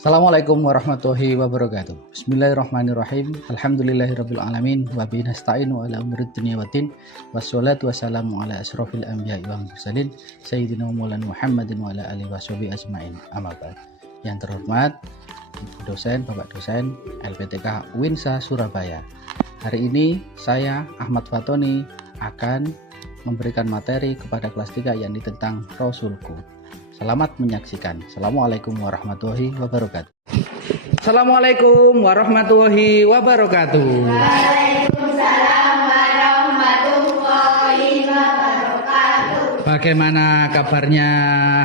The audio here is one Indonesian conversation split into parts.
Assalamualaikum warahmatullahi wabarakatuh. Bismillahirrahmanirrahim. Alhamdulillahirabbil alamin wa bihi nasta'inu ala umuri dunya waddin. Wassalatu wassalamu ala asrofil anbiya'i wal mursalin sayyidina Maulana Muhammadin wa ala alihi washabihi ajmain. Amma ba'd. Yang terhormat Ibu dosen, Bapak dosen LPTK Winsa Surabaya. Hari ini saya Ahmad Fatoni akan memberikan materi kepada kelas 3 yakni tentang Rasulku. Selamat menyaksikan. Assalamualaikum warahmatullahi wabarakatuh. Assalamualaikum warahmatullahi wabarakatuh. Waalaikumsalam warahmatullahi wabarakatuh. Bagaimana kabarnya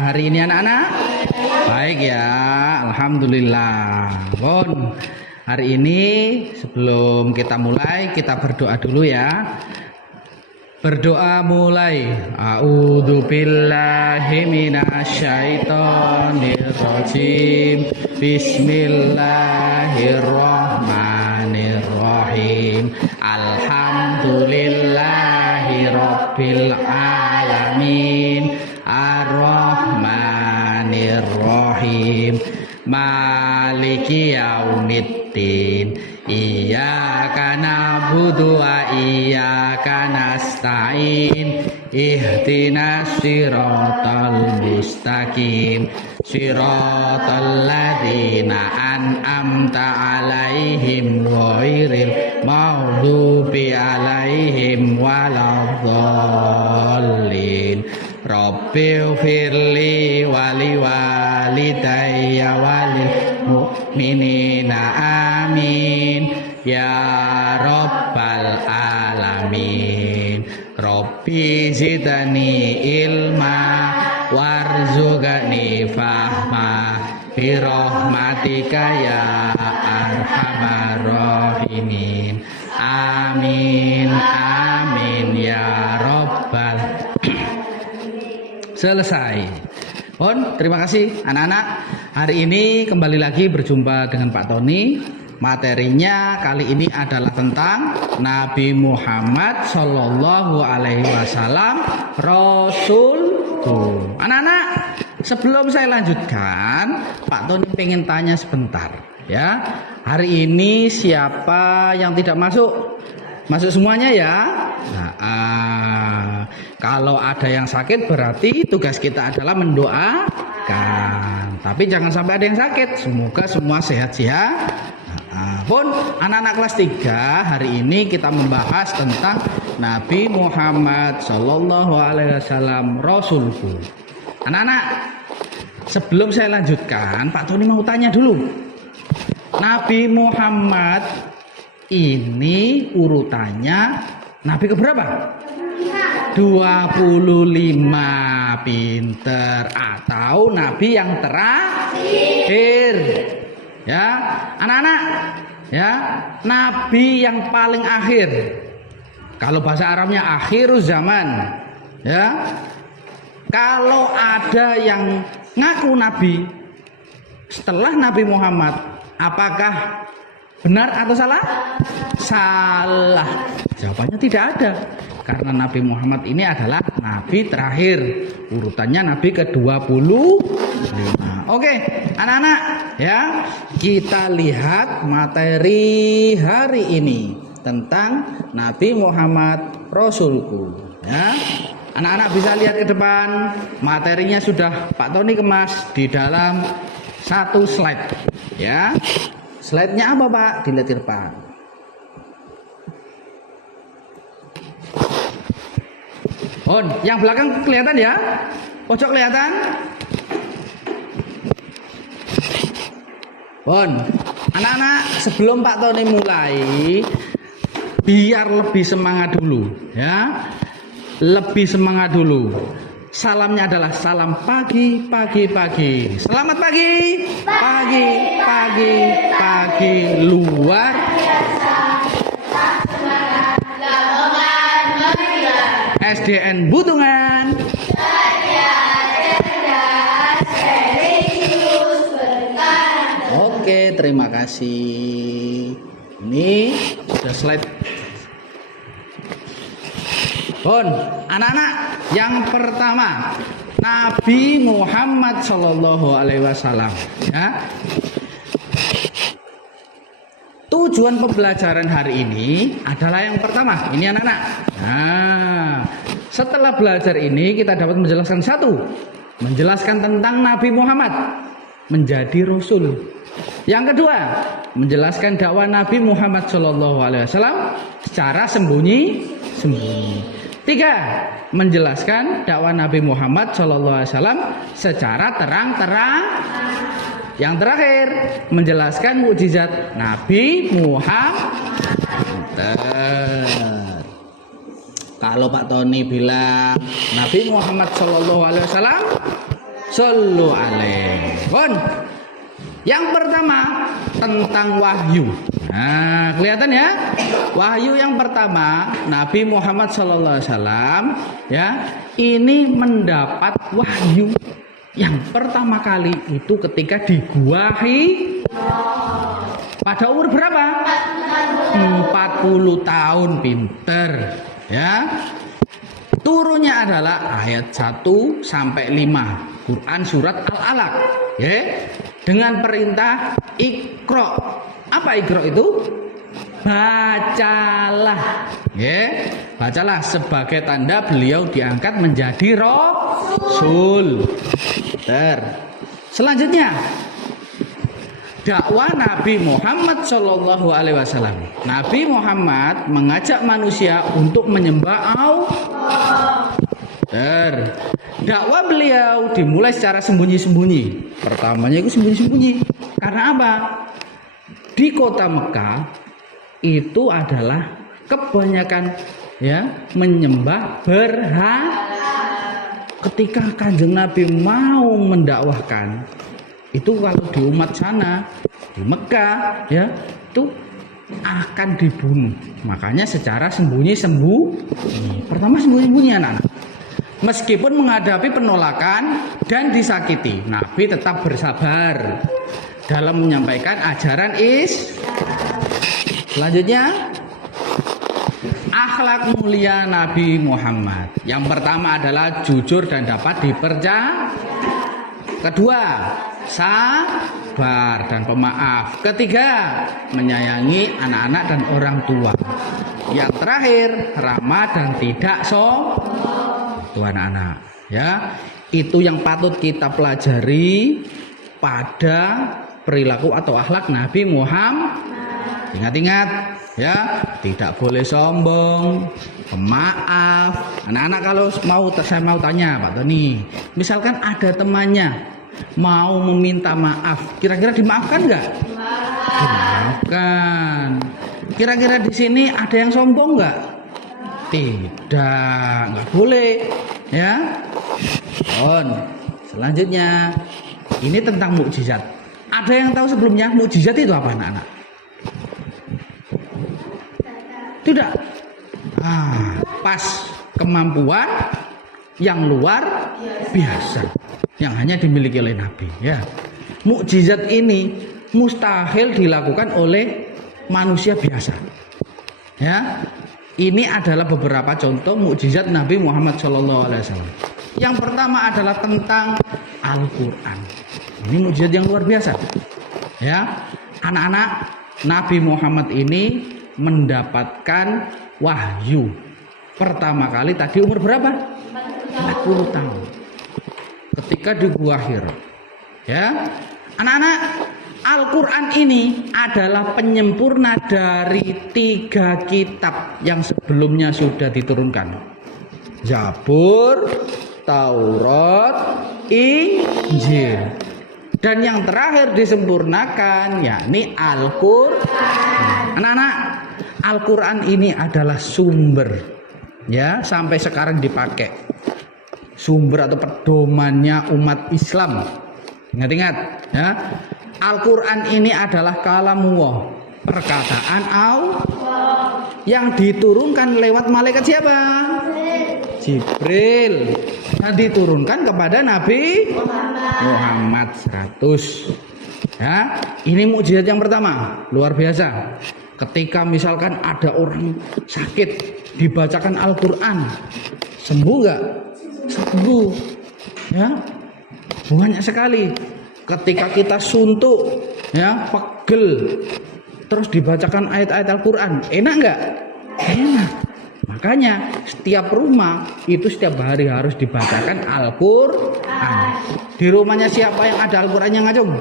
hari ini anak-anak? Baik ya, alhamdulillah. Bon, hari ini sebelum kita mulai kita berdoa dulu ya. Berdoa mulai. A'udzubillahi minasyaitonirrajim. Bismillahirrahmanirrahim. Alhamdulillahi rabbil alamin. Ar-Rahmanirrahim. Maliki yaumiddin. Iyyaka na'budu wa iyyaka nasta'in. Ihdinas siratal mustaqim. Siratal ladzina an'amta 'alaihim ghairil maghdubi 'alaihim waladdallin. Rabbighfirli wa liwalidayya walil mu'minina amin ya rabbal alamin. Rabbi zidni ilma warzuqni fahma bi rahmatika ya arhamar rahimin. Amin amin ya rabbal. Selesai. Bon, terima kasih anak-anak. Hari ini kembali lagi berjumpa dengan Pak Tony. Materinya kali ini adalah tentang Nabi Muhammad Sallallahu Alaihi Wasallam Rasulku. Anak-anak, sebelum saya lanjutkan, Pak Tony pengen tanya sebentar ya. Hari ini siapa yang tidak masuk? Masuk semuanya ya. Kalau ada yang sakit berarti tugas kita adalah mendoakan. Tapi jangan sampai ada yang sakit. Semoga semua sehat-sehat. Pun anak-anak kelas 3 hari ini kita membahas tentang Nabi Muhammad Sallallahu Alaihi Wasallam Rasulku. Anak-anak, sebelum saya lanjutkan, Pak Tony mau tanya dulu. Nabi Muhammad ini urutannya Nabi keberapa? 25. Pinter. Atau Nabi yang terakhir. Ya, anak-anak. Ya, Nabi yang paling akhir. Kalau bahasa Arabnya akhiruz zaman. Ya. Kalau ada yang ngaku Nabi setelah Nabi Muhammad, apakah benar atau salah? Salah. Jawabannya tidak ada. Karena Nabi Muhammad ini adalah Nabi terakhir. Urutannya Nabi ke-25. Oke, anak-anak ya. Kita lihat materi hari ini tentang Nabi Muhammad Rasulku ya. Anak-anak bisa lihat ke depan. Materinya sudah Pak Tony kemas di dalam satu slide ya. Slide-nya apa Pak? Dilihat di depan. On, yang belakang kelihatan ya? Pojok kelihatan? On, anak-anak sebelum Pak Tony mulai, biar lebih semangat dulu ya. Lebih semangat dulu. Salamnya adalah salam pagi, pagi, pagi. Selamat pagi, pagi, pagi, pagi. Luar SDN Butungan. Oke, terima kasih. Ini sudah slide. Bon, anak-anak, yang pertama Nabi Muhammad Sallallahu Alaihi Wasallam. Ya, Tujuan pembelajaran hari ini adalah yang pertama, ini anak-anak. Nah, setelah belajar ini kita dapat menjelaskan menjelaskan tentang Nabi Muhammad menjadi Rasul. Yang kedua, menjelaskan dakwah Nabi Muhammad SAW secara sembunyi-sembunyi. Tiga, menjelaskan dakwah Nabi Muhammad SAW secara terang-terang. Yang terakhir, menjelaskan mukjizat Nabi Muhammad. Kalau Pak Tony bilang Nabi Muhammad SAW, sallu alaihi. Yang pertama tentang wahyu. Nah, kelihatan ya? Wahyu yang pertama, Nabi Muhammad SAW ya, ini mendapat wahyu yang pertama kali itu ketika di Gua pada umur berapa? 40 tahun, pinter ya. Turunnya adalah ayat 1 sampai 5 Quran surat Al-Alaq ya, dengan perintah Iqra. Apa Iqra itu? Bacalah ya, bacalah sebagai tanda beliau diangkat menjadi Rasul. Selanjutnya dakwah Nabi Muhammad SAW. Nabi Muhammad mengajak manusia untuk menyembah Allah. Dakwah beliau dimulai secara sembunyi-sembunyi. Pertamanya itu sembunyi-sembunyi. Karena apa? Di kota Mekah itu adalah kebanyakan ya menyembah berhala. Ketika Kanjeng Nabi mau mendakwahkan, itu kalau di umat sana di Mekah ya itu akan dibunuh. Makanya secara sembunyi-sembunyi. Pertama sembunyi-sembunyi anak-anak. Meskipun menghadapi penolakan dan disakiti, Nabi tetap bersabar dalam menyampaikan ajaran Selanjutnya, akhlak mulia Nabi Muhammad. Yang pertama adalah jujur dan dapat dipercaya. Kedua, sabar dan pemaaf. Ketiga, menyayangi anak-anak dan orang tua. Yang terakhir, ramah dan tidak sombong. Itu anak-anak ya, itu yang patut kita pelajari pada perilaku atau akhlak Nabi Muhammad. Ingat-ingat ya, tidak boleh sombong, pemaaf. Anak-anak kalau saya mau tanya Pak Tony, misalkan ada temannya mau meminta maaf, kira-kira dimaafkan nggak? Dimaafkan. Kira-kira di sini ada yang sombong nggak? Tidak, nggak boleh ya. Selanjutnya ini tentang mukjizat. Ada yang tahu sebelumnya mukjizat itu apa anak-anak? Tidak. Pas kemampuan yang luar biasa yang hanya dimiliki oleh Nabi ya. Mukjizat ini mustahil dilakukan oleh manusia biasa ya. Ini adalah beberapa contoh mukjizat Nabi Muhammad SAW. Yang pertama adalah tentang Al-Quran. Ini mukjizat yang luar biasa ya. Anak-anak, Nabi Muhammad ini mendapatkan wahyu pertama kali tadi umur berapa? 40 tahun ketika di Gua Hira ya. Anak-anak, Al-Quran ini adalah penyempurna dari 3 kitab yang sebelumnya sudah diturunkan. Zabur, Taurat, Injil. Dan yang terakhir disempurnakan yakni Al-Quran. Anak-anak, Al-Quran ini adalah sumber ya, sampai sekarang dipakai. Sumber atau pedomannya umat Islam. Ingat-ingat ya. Al-Quran ini adalah kalamullah, perkataan Allah yang diturunkan lewat malaikat siapa? Jibril. Yang diturunkan kepada Nabi Muhammad 100. Ya, ini mukjizat yang pertama, luar biasa. Ketika misalkan ada orang sakit, dibacakan Al-Quran, sembuh nggak? Sembuh. Ya, banyak sekali. Ketika kita suntuk ya, pegel terus dibacakan ayat-ayat Al-Quran, enak nggak? Enak. Makanya setiap rumah itu setiap hari harus dibacakan Al-Quran. Di rumahnya siapa yang ada Al-Qurannya ngacung?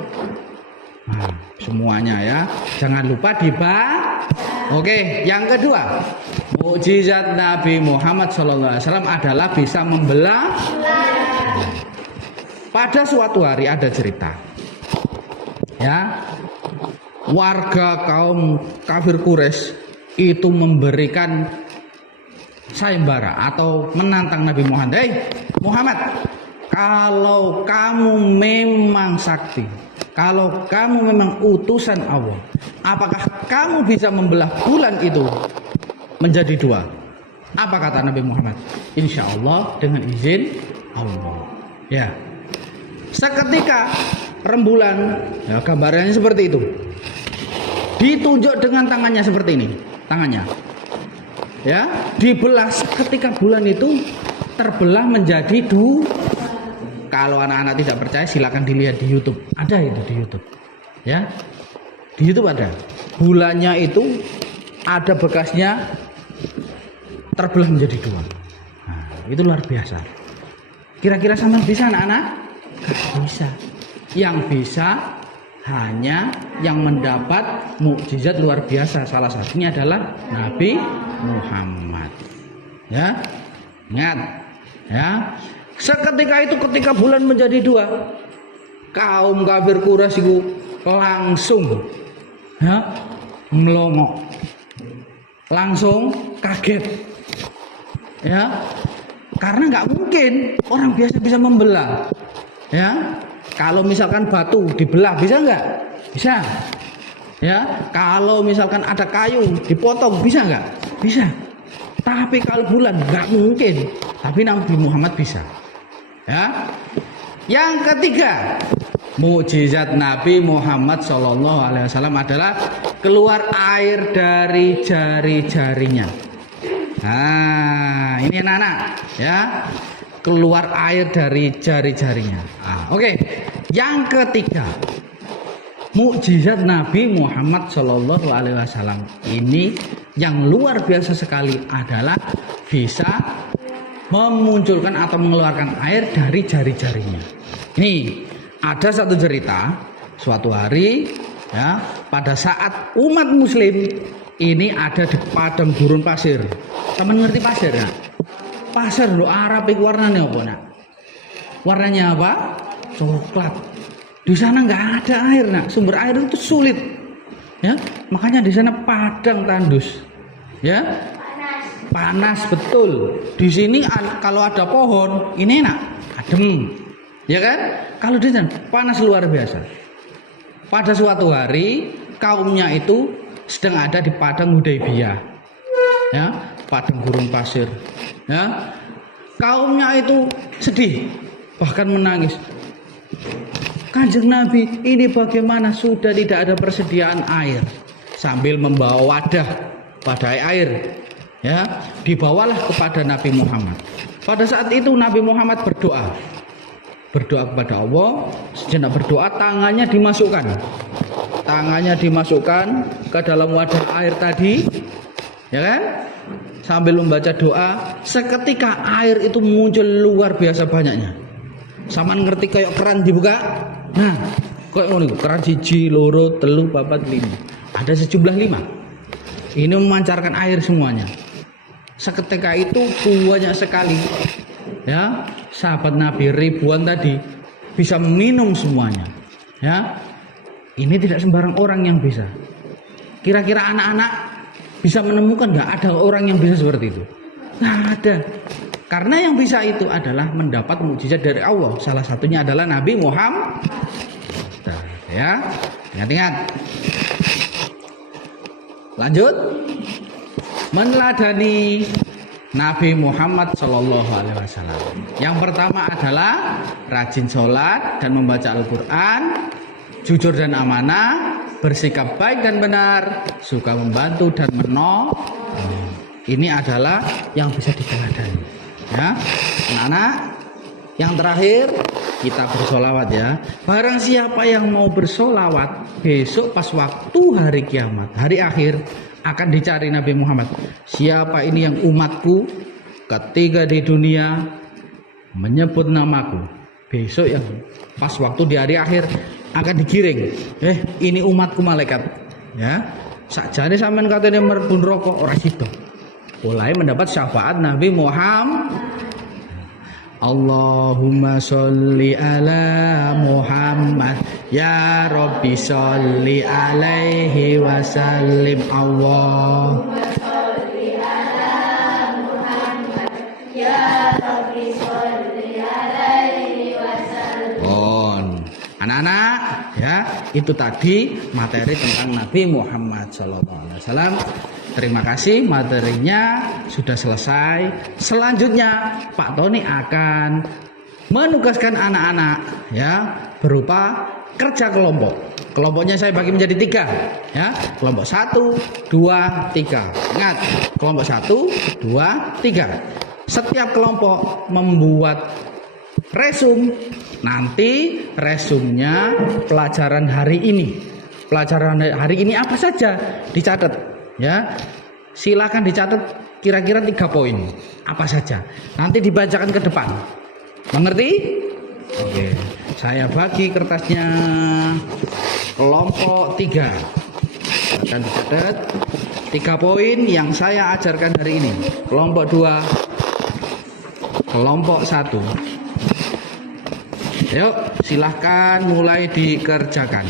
Nah, semuanya ya. Jangan lupa dibaca. Oke, yang kedua, mukjizat Nabi Muhammad SAW adalah bisa membelah. Pada suatu hari ada cerita, ya, warga kaum kafir Quraisy itu memberikan sayembara atau menantang Nabi Muhammad. Hei Muhammad, kalau kamu memang sakti, kalau kamu memang utusan Allah, apakah kamu bisa membelah bulan itu menjadi dua? Apa kata Nabi Muhammad? Insya Allah dengan izin Allah. Ya. Seketika rembulan, ya, gambarannya seperti itu. Ditunjuk dengan tangannya seperti ini, tangannya. Ya, dibelah seketika bulan itu terbelah menjadi dua. Kalau anak-anak tidak percaya silakan dilihat di YouTube. Ada itu di YouTube. Ya. Di YouTube ada. Bulannya itu ada bekasnya terbelah menjadi dua. Nah, itu luar biasa. Kira-kira sama bisa anak-anak? Gak bisa. Yang bisa hanya yang mendapat mukjizat luar biasa. Salah satunya adalah Nabi Muhammad. Ya, ingat. Ya, seketika itu ketika bulan menjadi dua, kaum kafir Quraisy itu langsung, ya, melongo, langsung kaget. Ya, karena nggak mungkin orang biasa bisa membelah. Ya, kalau misalkan batu dibelah bisa nggak? Bisa. Ya, kalau misalkan ada kayu dipotong bisa nggak? Bisa. Tapi kalau bulan nggak mungkin. Tapi Nabi Muhammad bisa. Ya. Yang ketiga, mukjizat Nabi Muhammad SAW adalah keluar air dari jari-jarinya. Nah, ini anak-anak, ya. Keluar air dari jari-jarinya. Nah, oke. Yang ketiga, mukjizat Nabi Muhammad SAW ini yang luar biasa sekali adalah bisa memunculkan atau mengeluarkan air dari jari-jarinya. Ini ada satu cerita, suatu hari, ya, pada saat umat Muslim ini ada di padang gurun pasir. Teman ngerti pasir, ya? Pasir lo Arab itu warnanya apa, nak? Warnanya apa? Coklat. Di sana nggak ada air, nak. Sumber air itu sulit, ya. Makanya di sana padang tandus, ya. Panas betul. Di sini kalau ada pohon, ini enak, adem, ya kan? Kalau di sana panas luar biasa. Pada suatu hari kaumnya itu sedang ada di padang Hudaybiyah, ya, padang gurun pasir. Ya, kaumnya itu sedih, bahkan menangis. Kanjeng Nabi, ini bagaimana sudah tidak ada persediaan air? Sambil membawa wadah air, ya, dibawalah kepada Nabi Muhammad. Pada saat itu Nabi Muhammad berdoa kepada Allah. Sejenak berdoa, tangannya dimasukkan ke dalam wadah air tadi, ya kan? Sambil membaca doa, seketika air itu muncul luar biasa banyaknya. Saman ngerti kayak keran dibuka? Nah, kayak ngono, keran 1, 2, 3, 4, 5. Ada sejumlah 5. Ini memancarkan air semuanya. Seketika itu banyak sekali, ya, sahabat Nabi ribuan tadi bisa meminum semuanya. Ya, ini tidak sembarang orang yang bisa. Kira-kira anak-anak bisa menemukan nggak ada orang yang bisa seperti itu? Nggak ada. Karena yang bisa itu adalah mendapat mukjizat dari Allah. Salah satunya adalah Nabi Muhammad. Ya, ingat-ingat. Lanjut. Meneladani Nabi Muhammad SAW. Yang pertama adalah rajin sholat dan membaca Al-Quran, jujur dan amanah, bersikap baik dan benar, suka membantu dan menolong. Ini adalah yang bisa diteladani. Ya, anak-anak. Yang terakhir, kita bersolawat ya. Barang siapa yang mau bersolawat, besok pas waktu hari kiamat, hari akhir, akan dicari Nabi Muhammad. Siapa ini yang umatku ketika di dunia menyebut namaku, besok yang pas waktu di hari akhir akan digiring. Ini umatku malaikat. Ya, sakjane sampean katene mlebu neraka ora sida. Mulai mendapat syafaat Nabi Muhammad. Allahumma sholli ala Muhammad ya Rabbi sholli alaihi wasallim. Allahumma sholli ala Muhammad ya Rabbi sholli alaihi wasallim. Anak-anak ya, itu tadi materi tentang Nabi Muhammad SAW. Terima kasih, materinya sudah selesai. Selanjutnya Pak Tony akan menugaskan anak-anak ya berupa kerja kelompok. Kelompoknya saya bagi menjadi 3 ya. Kelompok 1, 2, 3. Ingat, kelompok 1, 2, 3. Setiap kelompok membuat resum. Nanti resumnya pelajaran hari ini. Pelajaran hari ini apa saja dicatat. Ya, silakan dicatat kira-kira 3 poin apa saja. Nanti dibacakan ke depan. Mengerti? Oke. Saya bagi kertasnya kelompok 3. Akan dicatat 3 poin yang saya ajarkan hari ini. Kelompok 2, kelompok 1. Yuk, silahkan mulai dikerjakan.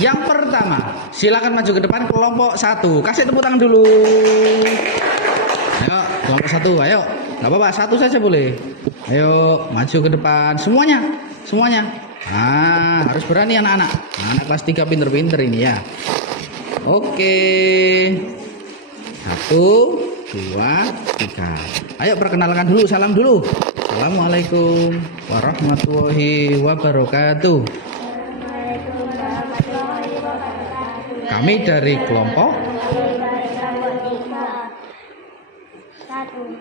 Yang pertama, silakan maju ke depan kelompok 1. Kasih tepuk tangan dulu. Ayo, kelompok 1, ayo. Enggak apa-apa, 1 saja boleh. Ayo, maju ke depan semuanya. Semuanya. Nah, harus berani anak-anak. Anak kelas 3 pinter-pinter ini ya. Oke. 1, 2, 3. Ayo perkenalkan dulu, salam dulu. Assalamualaikum warahmatullahi wabarakatuh. Kami dari kelompok 1.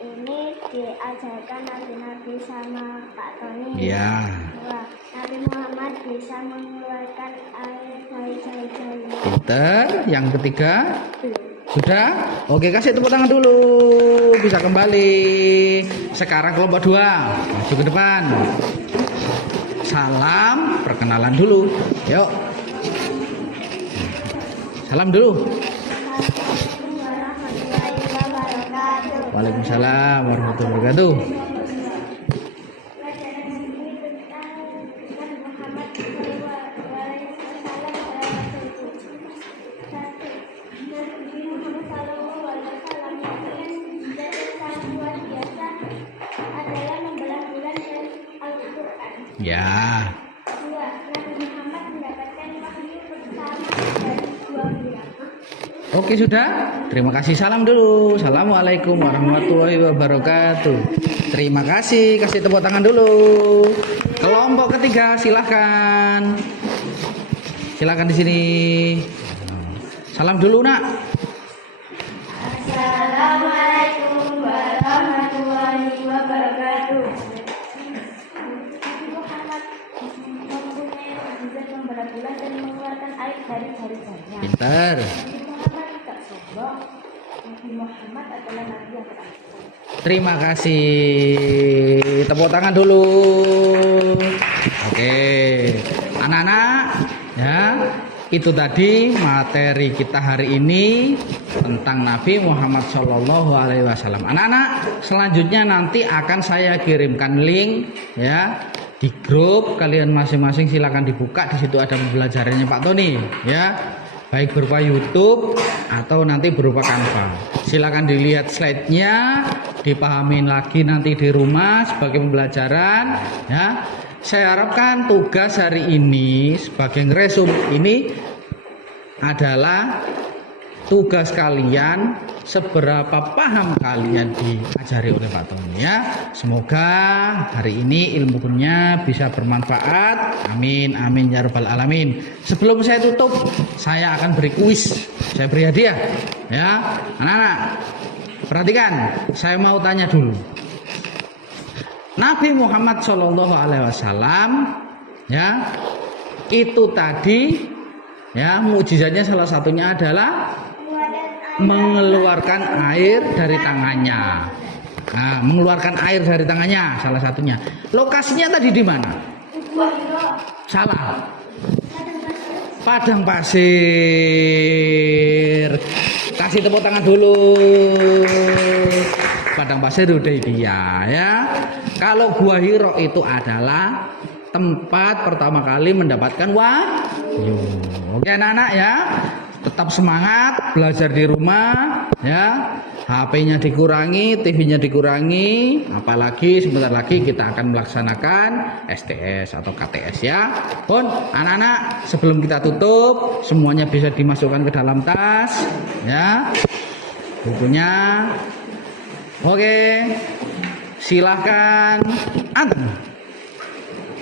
Ini diajarkan Nabi sama Pak Tony. ya. 2. Nabi Muhammad bisa mengeluarkan air dari jari-jari. Pinter. Yang ketiga sudah? Oke, kasih tepuk tangan dulu. Bisa kembali. Sekarang kelompok 2. Maju ke depan. Salam, perkenalan dulu. Yuk. Salam dulu. Assalamualaikum warahmatullahi wabarakatuh. Waalaikumsalam warahmatullahi wabarakatuh. Pelajaran ini tentang Nabi Muhammad Nabi Muhammad SAW yang sangat luar biasa adalah membelah bulan dan Al-Quran. Ya. 2. Nabi Muhammad mendapatkan wahyu pertama dari 2 bulan. Oke, sudah. Terima kasih. Salam dulu. Assalamualaikum warahmatullahi wabarakatuh. Terima kasih. Kasih tepuk tangan dulu. Kelompok ketiga, silahkan. Silahkan di sini. Salam dulu, Nak. Assalamualaikum warahmatullahi wabarakatuh. Nabi Muhammad mempunyai mukjizat membelah bulan dan mengeluarkan air dari jari-jarinya. Pintar. Nabi Muhammad tidak sombong. Nabi Muhammad adalah nabi yang terakhir. Terima kasih. Tepuk tangan dulu. Oke. Anak-anak, ya. Itu tadi materi kita hari ini tentang Nabi Muhammad SAW. Anak-anak, selanjutnya nanti akan saya kirimkan link ya di grup kalian masing-masing. Silakan dibuka, di situ ada pembelajarannya Pak Tony ya, baik berupa YouTube atau nanti berupa Canva. Silakan dilihat slide-nya, dipahamin lagi nanti di rumah sebagai pembelajaran ya. Saya harapkan tugas hari ini sebagai resum ini adalah tugas kalian seberapa paham kalian diajari oleh Pak Tony ya. Semoga hari ini ilmunya bisa bermanfaat. Amin amin ya rabbal alamin. Sebelum saya tutup, saya akan beri kuis. Saya beri hadiah ya. Anak-anak, perhatikan, saya mau tanya dulu. Nabi Muhammad SAW ya, itu tadi ya, mukjizatnya salah satunya adalah mengeluarkan air dari tangannya. Nah, mengeluarkan air dari tangannya salah satunya. Lokasinya tadi di mana? Salah. Padang pasir. Kasih tepuk tangan dulu. Padang pasir Hudaybiyah ya. Kalau Gua Hiro itu adalah tempat pertama kali mendapatkan wahyu. Oke anak-anak ya, tetap semangat belajar di rumah ya. HP-nya dikurangi, TV-nya dikurangi, apalagi sebentar lagi kita akan melaksanakan STS atau KTS ya. Pun anak-anak, sebelum kita tutup, semuanya bisa dimasukkan ke dalam tas ya. Bukunya. Oke, silahkan antum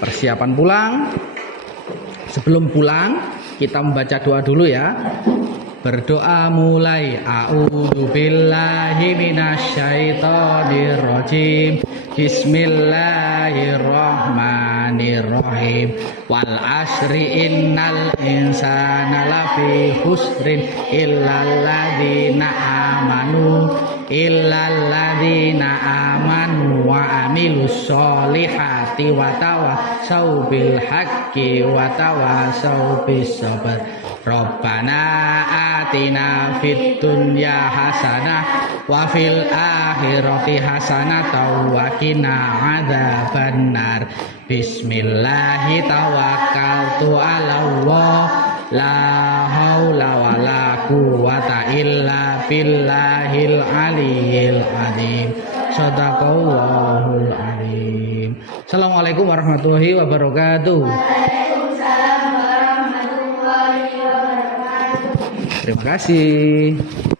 persiapan pulang. Sebelum pulang kita membaca doa dulu ya. Berdoa mulai. A'udzu billahi minasyaitonir rajim. Bismillahirrahmanirrahim. Wal asri innal insana lafi husrin illalladzina amanu wa amilus solihati wa tawasau bil haqqi wa tawasau bis sabr. Rabbana atina fid dunya hasanah wa fil akhirati hasanah wa qina adzabannar. Bismillahi tawakkaltu 'alallah la haula wala quwwata illa billahil aliyyil azim. Shadaqallahul azim. Assalamualaikum warahmatullahi wabarakatuh. Waalaikumsalam warahmatullahi wabarakatuh. Terima kasih.